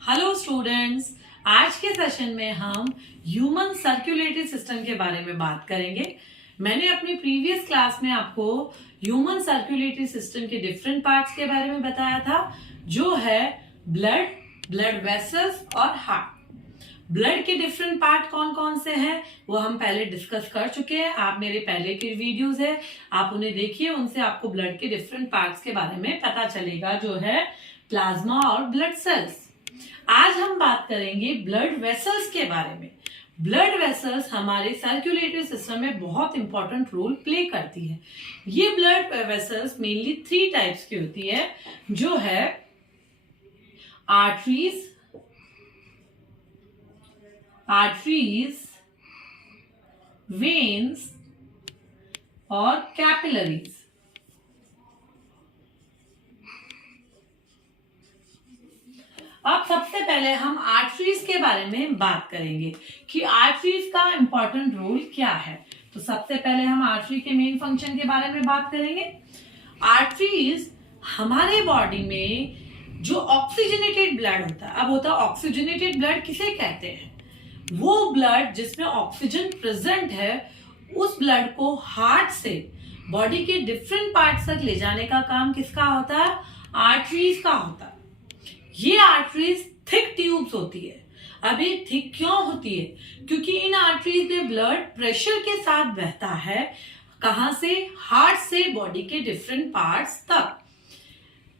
Hello students, आज के session में हम ह्यूमन सर्कुलेटरी सिस्टम के बारे में बात करेंगे। मैंने अपनी प्रीवियस क्लास में आपको ह्यूमन सर्कुलेटरी सिस्टम के डिफरेंट पार्ट्स के बारे में बताया था, जो है ब्लड, ब्लड वेसल्स और हार्ट। ब्लड के डिफरेंट पार्ट कौन कौन से हैं वो हम पहले डिस्कस कर चुके हैं। आप मेरे पहले के वीडियोस है, आप उन्हें देखिए, उनसे आपको ब्लड के डिफरेंट पार्ट्स के बारे में पता चलेगा, जो है प्लाज्मा और ब्लड सेल्स। आज हम बात करेंगे ब्लड वेसल्स के बारे में। ब्लड वेसल्स हमारे सर्कुलेटरी सिस्टम में बहुत इंपॉर्टेंट रोल प्ले करती है। ये ब्लड वेसल्स मेनली 3 टाइप्स की होती है, जो है आर्टरीज, वेन्स और कैपिलरीज। अब सबसे पहले हम आर्टरीज के बारे में बात करेंगे कि आर्टरीज का इंपॉर्टेंट रोल क्या है। तो सबसे पहले हम आर्टरी के मेन फंक्शन के बारे में बात करेंगे। आर्टरीज हमारे बॉडी में जो ऑक्सीजनेटेड ब्लड होता है, अब होता है ऑक्सीजनेटेड ब्लड किसे कहते हैं? वो ब्लड जिसमें ऑक्सीजन प्रेजेंट है, उस ब्लड को हार्ट से बॉडी के डिफरेंट पार्ट्स तक ले जाने का काम किसका होता है? आर्टरीज का होता है। ये आर्टरीज थिक ट्यूब्स होती है। अब ये थिक क्यों होती है? क्योंकि इन आर्टरीज में ब्लड प्रेशर के साथ बहता है। कहां से? हार्ट से बॉडी के डिफरेंट पार्ट्स तक।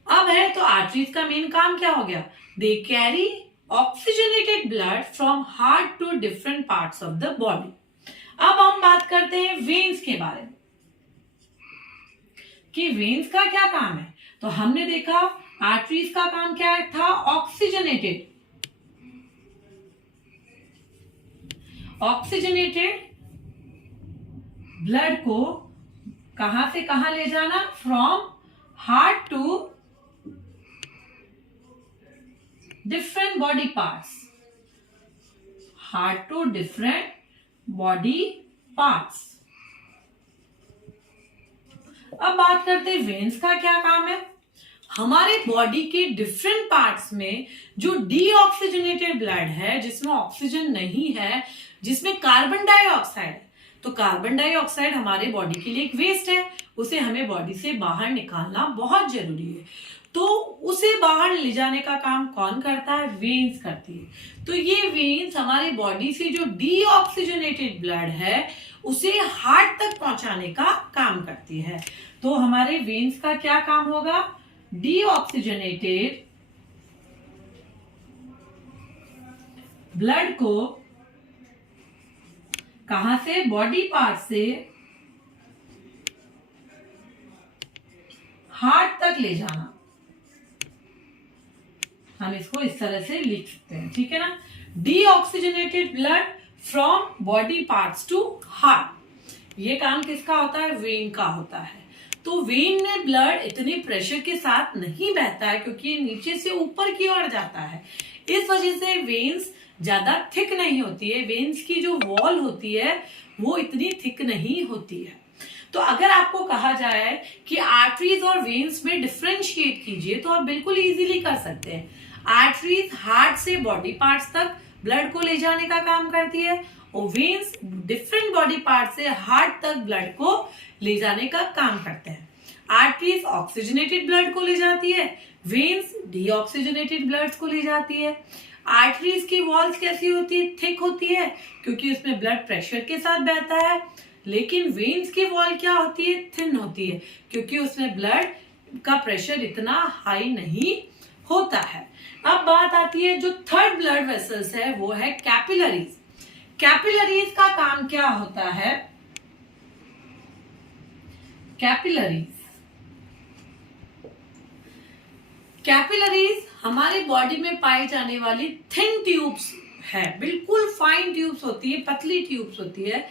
अब है तो आर्टरीज का मेन काम क्या हो गया? They carry oxygenated blood from heart to different parts of the body. अब हम बात करते हैं वेन्स के बारे में कि वेन्स का क्या काम है। तो हमने देखा आर्टरीज का काम क्या था? ऑक्सीजनेटेड ब्लड को कहां से कहां ले जाना? From heart to different body parts, heart to different body parts. अब बात करते हैं वेन्स का क्या काम है। हमारे बॉडी के डिफरेंट पार्ट्स में जो डीऑक्सीजनेटेड ब्लड है, जिसमें ऑक्सीजन नहीं है, जिसमें कार्बन डाइऑक्साइड है, तो कार्बन डाइऑक्साइड हमारे बॉडी के लिए एक वेस्ट है, उसे हमें बॉडी से बाहर निकालना बहुत जरूरी है। तो उसे बाहर ले जाने का काम कौन करता है? वेन्स करती है। तो ये वेन्स हमारे बॉडी से जो डीऑक्सीजनेटेड ब्लड है उसे हार्ट तक पहुंचाने का काम करती है। तो हमारे वेन्स का क्या काम होगा? डीऑक्सीजनेटेड ब्लड को कहां से? बॉडी पार्ट से हार्ट तक ले जाना। हम इसको इस तरह से लिख सकते हैं, ठीक है ना? Deoxygenated blood from body parts to heart. ये काम किसका होता है? वेन का होता है। तो वेन में ब्लड इतने प्रेशर के साथ नहीं बहता है, क्योंकि ये नीचे से ऊपर की ओर जाता है। इस वजह से वेन्स ज्यादा थिक नहीं होती है। वेन्स की जो वॉल होती है वो इतनी थिक नहीं होती है। तो अगर आपको कहा जाए कि आर्टरीज और वेन्स में डिफरेंशिएट कीजिए, तो आप बिल्कुल इजीली कर सकते हैं। आर्टरीज हार्ट से बॉडी पार्ट्स तक ब्लड को ले जाने का काम करती है, और वेन्स डिफरेंट बॉडी पार्ट से हार्ट तक ब्लड को ले जाने का काम करते हैं। आर्टरीज ऑक्सीजनेटेड ब्लड को ले जाती है, वेन्स डीऑक्सीजनेटेड ब्लड को ले जाती है। आर्टरीज की वॉल्स कैसी होती है? थिक होती है, क्योंकि उसमें ब्लड प्रेशर के साथ बहता है। लेकिन वेन्स की वॉल क्या होती है? थिन होती है, क्योंकि उसमें ब्लड का प्रेशर इतना हाई नहीं होता है। अब बात आती है जो थर्ड ब्लड वेसल्स है, वो है कैपिलरीज। कैपिलरीज का काम क्या होता है? कैपिलरीज हमारे बॉडी में पाई जाने वाली थिन ट्यूब्स है, बिल्कुल फाइन ट्यूब्स होती है, पतली ट्यूब्स होती है।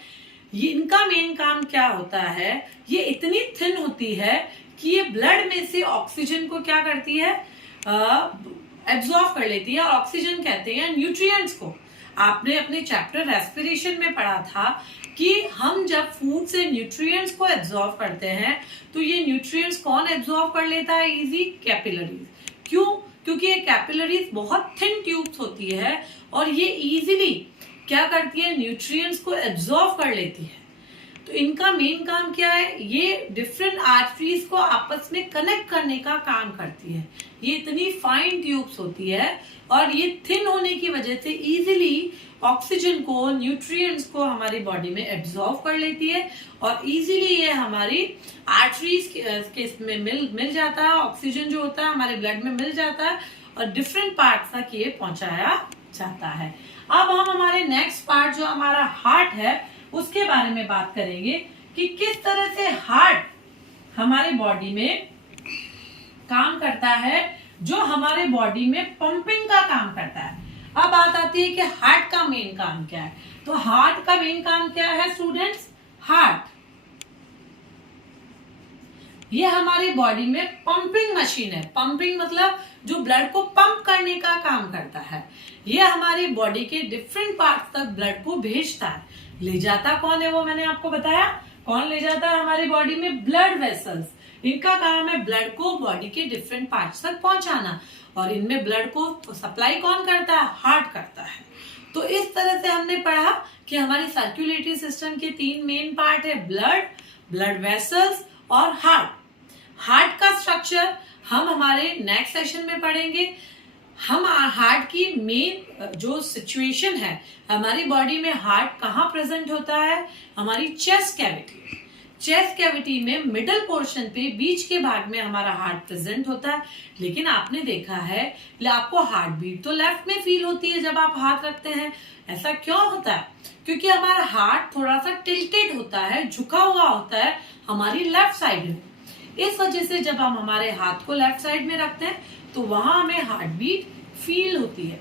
ये इनका मेन काम क्या होता है? ये इतनी थिन होती है कि ये ब्लड में से ऑक्सीजन को क्या करती है? एब्जॉर्ब कर लेती है। और ऑक्सीजन कहते हैं न्यूट्रिएंट्स को। आपने अपने चैप्टर रेस्पिरेशन में पढ़ा था कि हम जब फूड से न्यूट्रिएंट्स को एब्जॉर्ब करते हैं, तो ये न्यूट्रिएंट्स कौन एब्जॉर्ब कर लेता है? Easy, capillaries. क्यों? क्योंकि ये कैपिलरीज बहुत थिन ट्यूब्स होती है और ये इजीली क्या करती है, न्यूट्रिएंट्स को एब्जॉर्ब कर लेती है। तो इनका मेन काम क्या है, ये डिफरेंट आर्टरीज को आपस में कनेक्ट करने का काम करती है। ये इतनी फाइन ट्यूब्स होती है और ये थिन होने की वजह से इजीली ऑक्सीजन को, न्यूट्रिएंट्स को हमारी बॉडी में एब्जॉर्ब कर लेती है और इजीली ये हमारी आर्टरीज के इसमें मिल जाता है। ऑक्सीजन जो होता है हमारे ब्लड में मिल जाता है और डिफरेंट पार्ट्स तक ये पहुंचाया जाता है। अब हम हमारे नेक्स्ट पार्ट जो हमारा हार्ट है उसके बारे में बात करेंगे कि किस तरह से हार्ट हमारे बॉडी में काम करता है, जो हमारे बॉडी में पंपिंग का काम करता है। अब बात आती है कि हार्ट का मेन काम क्या है। तो हार्ट का मेन काम क्या है स्टूडेंट्स, हार्ट ये हमारी बॉडी में पंपिंग मशीन है। पंपिंग मतलब जो ब्लड को पंप करने का काम करता है। ये हमारी बॉडी के डिफरेंट पार्ट्स तक ब्लड को भेजता है। ले जाता कौन है वो मैंने आपको बताया, कौन ले जाता है हमारी बॉडी में, ब्लड वेसल्स। इनका काम है ब्लड को बॉडी के डिफरेंट पार्ट्स तक पहुंचाना और इनमें ब्लड को सप्लाई कौन करता है, हार्ट करता है। तो इस तरह से हमने पढ़ा कि हमारी सर्कुलेटरी सिस्टम के 3 मेन पार्ट है, ब्लड, ब्लड वेसल्स और हार्ट। हार्ट का स्ट्रक्चर हम हमारे नेक्स्ट सेशन में पढ़ेंगे। हम हार्ट की मेन जो सिचुएशन है, हमारी बॉडी में हार्ट कहाँ प्रेजेंट होता है, हमारी चेस्ट कैविटी। चेस्ट कैविटी में मिडल पोर्शन पे बीच के भाग में हमारा हार्ट प्रेजेंट होता है। लेकिन आपने देखा है आपको हार्ट बीट तो लेफ्ट में फील होती है जब आप हाथ रखते हैं। ऐसा क्यों होता है, क्योंकि हमारा हार्ट थोड़ा सा टिल्टेड होता है, झुका हुआ होता है हमारी लेफ्ट साइड में। इस वजह से जब हम हमारे हाथ को लेफ्ट साइड में रखते हैं तो वहां हमें हार्ट बीट फील होती है।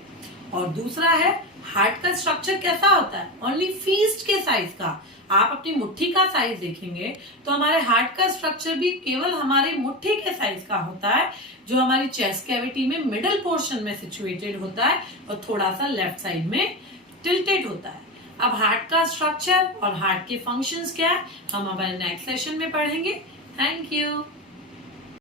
और दूसरा है, हार्ट का स्ट्रक्चर कैसा होता है, ओनली फीस्ट के साइज का। आप अपनी मुट्ठी का साइज देखेंगे तो हमारे हार्ट का स्ट्रक्चर भी केवल हमारी मुट्ठी के साइज का होता है, जो हमारी चेस्ट कैविटी में मिडल पोर्शन में सिचुएटेड होता है और थोड़ा सा लेफ्ट साइड में टिल्टेड होता है। अब हार्ट का स्ट्रक्चर और हार्ट के फंक्शंस क्या है हम हमारे नेक्स्ट सेशन में पढ़ेंगे। Thank you.